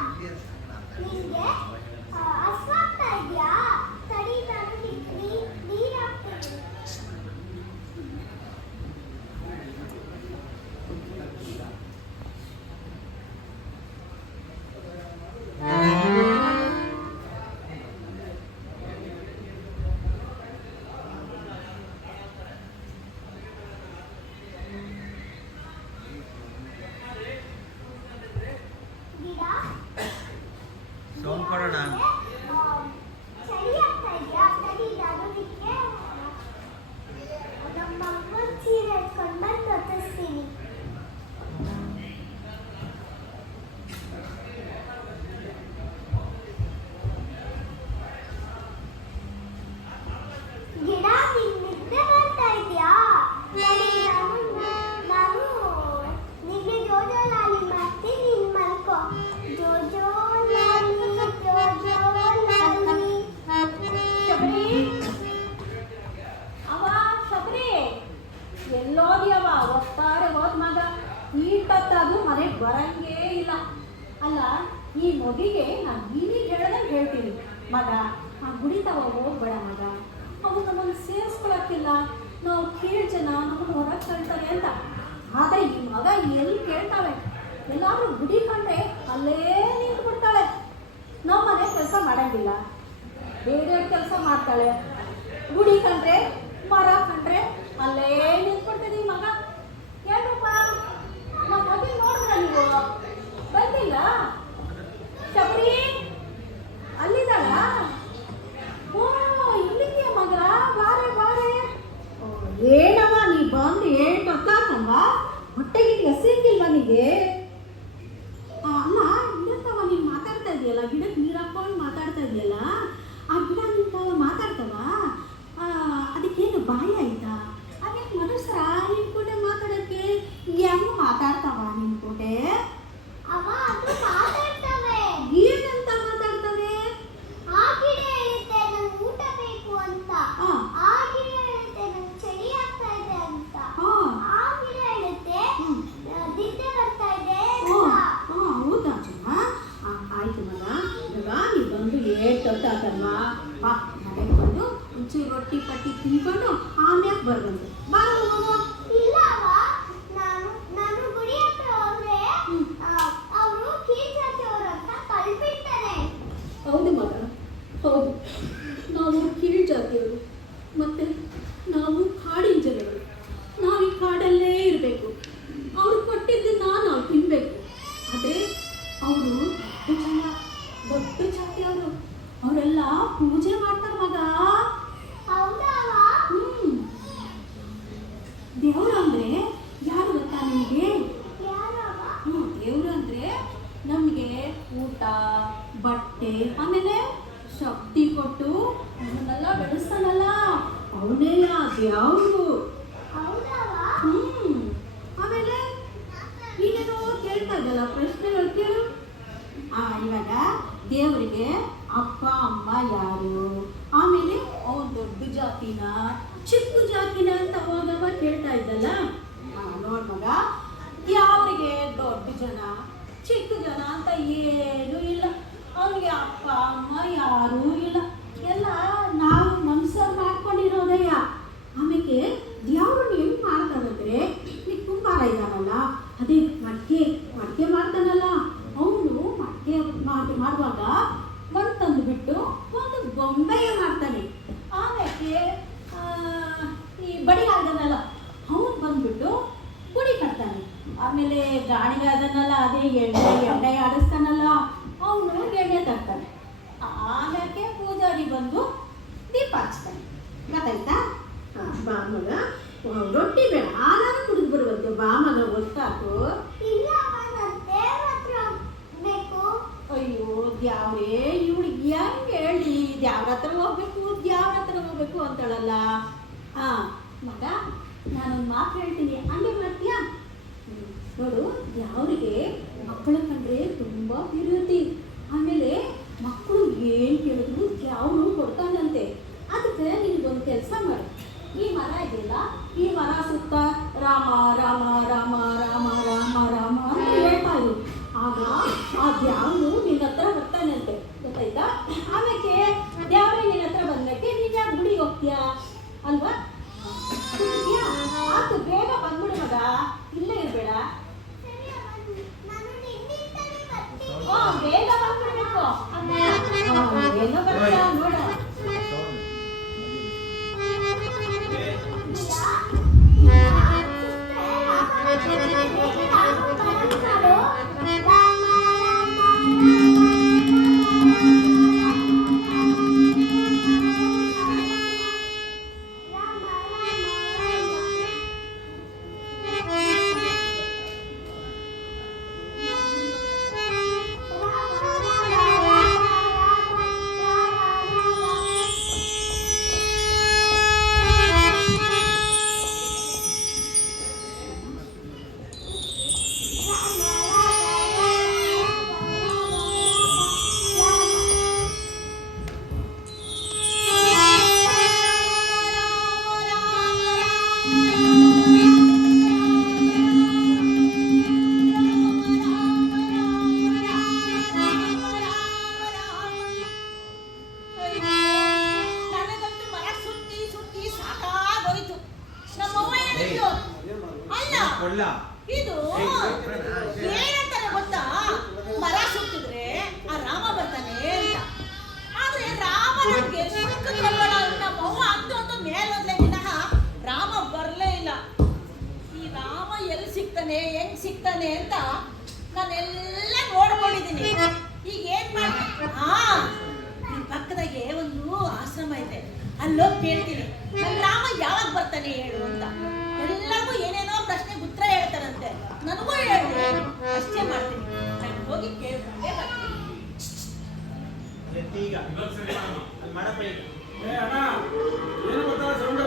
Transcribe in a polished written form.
ನಿಂಗೆ ಹಸ್ವಾಗ್ತಾ ಇದೆಯಾ? ತಡಿ, ನಾನು ನೀರು ಹಾಕ್ತೀನಿ. ಗಿಡ ಸೌಂಡ್ ಕೊಡೋಣ. ಚಳಿ ಆಗ್ತಾ ಇದೆಯಾ? ತಡಿ, ನಾನು ನಿಂಗೆ ನಮ್ಮ ಅಮ್ಮನ ಸೀರೆ ಎತ್ಕೊಂಡು ಬಂದು ಹೊತ್ತಿಸ್ತೀನಿ. ಗಿಡ, ನಿಂಗೆ ನಿದ್ದೆ ಬರ್ತಾ ಇದೆಯಾ? ತಡಿ, ನಾನು ನಿಂಗೆ ಜೋಜೋ ಲಾಲಿ ಮಾಡ್ತೀನಿ, ನೀನು ಮಲ್ಕೋ. ಜೋಜೋ ಲಾಲಿ, ಜೋಜೋ ಲಾಲಿ. ಶಬರಿ, ಅವ ಶಬರಿ, ಎಲ್ಲೋದ್ಯವ? ಒತ್ತಾರೆ ಹೋದ್ ಮಗ. ಈಟತ್ತಾದ್ರೂ ಮನೆಗೆ ಬರಂಗೇ ಇಲ್ಲ. ಅಲ್ಲ, ಈ ಮಗಿಗೆ ನಾನು ನೀನಿಗೆ ಹೇಳ್ದಂಗೆ ಹೇಳ್ತೀನಿ, ಮಗ ಆ ಗುಡಿತಾವ ಹೋಗ್ಬೇಡ ಮಗ, ಅವು ನಮ್ಮನ್ನು ಸೇರಿಸ್ಕೊಳಕ್ಕಿಲ್ಲ, ನಾವು ಕೇಳಿ ಜನ ನಮ್ಮನ್ನು ಹೊರಗೆ ಕಳ್ತಾರೆ ಅಂತ. ಆದರೆ ಈ ಮಗ ಎಲ್ಲಿ ಕೇಳ್ತಾವೆ? ಎಲ್ಲಾದ್ರೂ ಗುಡಿ ಕಂಡ್ರೆ ಅಲ್ಲೇ ನಿಂತು ಬಿಡ್ತಾಳೆ. ನಮ್ಮ ಮನೆ ಕೆಲಸ ಮಾಡಂಗಿಲ್ಲ, ಬೇರೆ ಕೆಲಸ ಮಾಡ್ತಾಳೆ. ಗುಡಿ ಕಂಡ್ರೆ, ಮರ ಕಂಡ್ರೆ ಅಲ್ಲೇ ನಿಂತ್ಬಿಡ್ತಿದ್ದೀವಿ ಮಗ. ಹೇಳ್ರಪ್ಪ, ನಮ್ಮ ಮಗ ನೋಡಿದ್ರ ನೀವು ಬಂದಿಲ್ಲ? ಶಬರಿ ಅಲ್ಲಿದ್ದಾಳ? ಓ, ಇಲ್ಲಿದೆಯಾ ಮಗ? ಬಾರೆ ಬಾರೆ. ಏನವ ನೀ ಬಂದು ಏನು ಗೊತ್ತಾತಮ್ಮ? ಹೊಟ್ಟೆಗೆ ಹಸಿರಿಗಿಲ್ವ ನಿಮಗೆ? ಅಲ್ಲ, ಗಿಡಕ್ಕವ ನೀನು ಮಾತಾಡ್ತಾ ಇದೆಯಲ್ಲ, ಗಿಡಕ್ಕೆ ನೀರು ಹಾಕೊಂಡು ಮಾತಾಡ್ತಾ ಇದೆಯಲ್ಲ, ಆ ಗಿಡ ನಿಂತಾವ ಮಾತಾಡ್ತವ? ಅದಕ್ಕೇನು ಬಾಯಿ ಆಯ್ತಾ? ಅದೇನು ಮನುಷ್ಯರ ನಿನ್ ಕೂಡೆ ಮಾತಾಡೋಕ್ಕೆ? ಹೆಂಗ್ ಮಾತಾಡ್ತಾವ ನಿನ್ ಕೂಡೆ? ಅಮ್ಮ, ಅದು ಮಾತಾಡ್ತವೆ. ಏನಂತ ಮಾತಾಡ್ತವೆ? ಆ ಗಿಡ ಹೇಳುತ್ತೆ ನಂಗೆ ಊಟ ಬೇಕು ಅಂತ. ಹಾ. ಆ ಗಿಡ ಹೇಳುತ್ತೆ ನಂಗೆ ಚಳಿ ಆಗ್ತಾ ಇದೆ ಅಂತ. ಹಾ. ಆ ಗಿಡ ಹೇಳುತ್ತೆ ನಿದ್ದೆ ಬರ್ತಾ ಇದೆ ಓ, ಅಂತ. ಹೌದಾ ಜನ? ಆಯ್ತು ಮಗ, ಇವಾಗ ನೀ ಬಂದು ಏಟೊತ್ತಾತಮ್ಮ. ಬಾ, ಮನೆಗೆ ಬಂದು ಒಂಚೂರು ರೊಟ್ಟಿ ಪಟ್ಟಿ ತಿನ್ಕೊಂಡು ಆಮ್ಯಾಗ ಬರ್ಬಂದು ಬಾ. ಇಲ್ಲ ಅವ್ವ, ನಾನು ಗುಡಿ ಹತ್ರ ಹೋದ್ರೆ ಅವರು ಕೀಳ್ ಜಾತಿಯವರು ಅಂತ ಕಳ್ಬಿಡ್ತಾರೆ. ಹೌದು ಮಗ, ಹೌದು. ನಾವು ಕೀಳು ಜಾತಿಯವರು, ಮತ್ತೆ ನಾವು ಕಾಡಿನ ಜನಗಳು. ನಾವು ಈ ಕಾಡಲ್ಲೇ ಇರಬೇಕು, ಅವ್ರು ಕೊಟ್ಟಿದ್ದನ್ನ ನಾವು ತಿನ್ಬೇಕು. ಆದರೆ ಅವರು ದೊಡ್ಡ ಜಾತಿಯವರು, ಅವರೆಲ್ಲ ಪೂಜೆ ಮಾಡ್ತಾರೆ ಮಗ. ಹೌದಾ ಅವ್ವ? ದೇವರು ಅಂದ್ರೆ ಯಾರು ಗೊತ್ತಾ ನಿಮಗೆ? ಯಾರು ಅವ್ವ? ದೇವರು ಅಂದ್ರೆ ನಮಗೆ ಊಟ, ಬಟ್ಟೆ, ಆಮೇಲೆ ಶಕ್ತಿ ಕೊಟ್ಟು ನಮ್ಮನ್ನೆಲ್ಲ ಬೆಳೆಸ್ತಾನಲ್ಲ, ಅವನೇ ಆ ದೇವರು. ಹೌದಾ ಅವ್ವ? ಆಮೇಲೆ ನೀನೇನೋ ಕೇಳ್ತಾ ಇದ್ದಲ್ಲ, ಪ್ರಶ್ನೆಗಳು ಕೇಳು. ಇವಾಗ ದೇವರಿಗೆ ಅಪ್ಪ ಅಮ್ಮ ಯಾರು, ಆಮೇಲೆ ಅವನು ದೊಡ್ಡ ಜಾತಿನ ಚಿಕ್ಕ ಜಾತಿನ ಅಂತ ಅವಾಗ ಕೇಳ್ತಾ ಇದ್ದಲ್ಲ. ನೋಡ್ ಮಗ, ಯಾವರಿಗೆ ದೊಡ್ಡ ಜನ ಚಿಕ್ಕ ಜನ ಅಂತ ಏನೂ ಇಲ್ಲ. ಅವನಿಗೆ ಅಪ್ಪ ಅಮ್ಮ ಯಾರೂ ಇಲ್ಲ, ಎಲ್ಲ ನಾವು ಮನುಷ್ಯರು ಮಾಡ್ಕೊಂಡಿರೋದಯ್ಯ. ಆಮೇಲೆ ದೇವ್ರನ್ನ ಹೆಂಗ್ ಮಾಡ್ತಾನಂದ್ರೆ, ಈ ಕುಂಬಾರ ಇದ್ದಾನಲ್ಲ, ಅದೇ ಮಡ್ಕೆ ಮಾಡ್ತಾನಲ್ಲ, ಅವನು ಮಡ್ಕೆ ಮಾಡುವಾಗ ಒಂದು ತಂದು ಬಿಟ್ಟು ಒಂದು ಗೊಂಬೆಯ ಮಾಡ್ತಾನೆ. ಆಮೇಲೆ ಈ ಬಡಿಗಾದನಲ್ಲ, ಅವನು ಬಂದ್ಬಿಟ್ಟು ಗುಡಿ ಕಟ್ತಾನೆ. ಆಮೇಲೆ ಗಾಣಿಗೆ ಅದನ್ನಲ್ಲ, ಅದೇ ಎಣ್ಣೆ ಆಡಿಸ್ತಾನಲ್ಲ, ಅವನು ಎಣ್ಣೆ ತರ್ತಾನೆ. ಆಮೇಲೆ ಪೂಜಾರಿ ಬಂದು ದೀಪ ಹಚ್ತಾನೆ. ಗೊತ್ತಾಯ್ತಾ? ಬಾ ಮಗ, ರೊಟ್ಟಿ ಬೇಡ, ಹಾಲಾರು ಕುಡಿದು ಬರುವಂತೆ. ಬಾ ಮಗ, ಗೊತ್ತಾಕು. ಇಲ್ಲ ಅವ್ವ, ನಾನು ದೇವ್ರ ಹತ್ರ ಹೋಗ್ಬೇಕು. ಅಯ್ಯೋ ದ್ಯಾವ್ರೇ, ಇವಳು ಹೆಂಗೆ ಹೇಳಿ ದ್ಯಾವ್ರ ಹತ್ರ ಹೋಗ್ಬೇಕು ಅಂತಾಳಲ್ಲ. ಮಗ, ನಾನೊಂದು ಮಾತು ಹೇಳ್ತೀನಿ, ಹಂಗೆ ಮಾಡ್ತೀಯಾ? ನೋಡು, ಯಾವ್ರಿಗೆ ಮಕ್ಕಳ ಕಂಡ್ರೆ ತುಂಬ ಪ್ರೀತಿ. ಆಮೇಲೆ ಮಕ್ಕಳು ಏನು ಕೇಳಿದ್ರು ಯಾವನು ಕೊಡ್ತಾನಂತೆ. ಅದಕ್ಕೆ ನಿನಗೊಂದು ಕೆಲಸ ಮಾಡಿ, ಈ ಮರ ಇದೆಯಲ್ಲ, ಈ ಮರ ಸುತ್ತ ರಾಮ ರಾಮ ರಾಮ ರಾಮ ರಾಮ ರಾಮ ಅಂತ ಹೇಳ್ತಾ ಇರು. ಆಗ ಆ ದ್ಯಾವ್ರು ಬರ್ತಾನೆ ಅಂತ ನಾನೆಲ್ಲ ನೋಡ್ಕೊಂಡಿದ್ದೀನಿ. ಈಗ ಏನ್ ಮಾಡಿ ಈ ಪಕ್ಕದಾಗೆ ಒಂದು ಆಶ್ರಮ ಇದೆ, ಅಲ್ಲೋಗಿ ಕೇಳ್ತೀನಿ ನನ್ನ ರಾಮ ಯಾವಾಗ ಬರ್ತಾನೆ ಹೇಳು ಅಂತ. ಎಲ್ಲರಿಗೂ ಏನೇನೋ ಪ್ರಶ್ನೆಗೆ ಉತ್ತರ ಹೇಳ್ತಾರಂತೆ, ನನಗೂ ಹೇಳಿ ಅಷ್ಟೇ ಮಾಡ್ತೀನಿ. ನಾನು ಹೋಗಿ ಕೇಳ್ಕೊಂಡೆ ಬರ್ತೀನಿ. ಈಗ ಮಾಡಪ್ಪ ಈಗ. ಅಣ್ಣ ಏನು ಗೊತ್ತಾ ಸೌಂಡು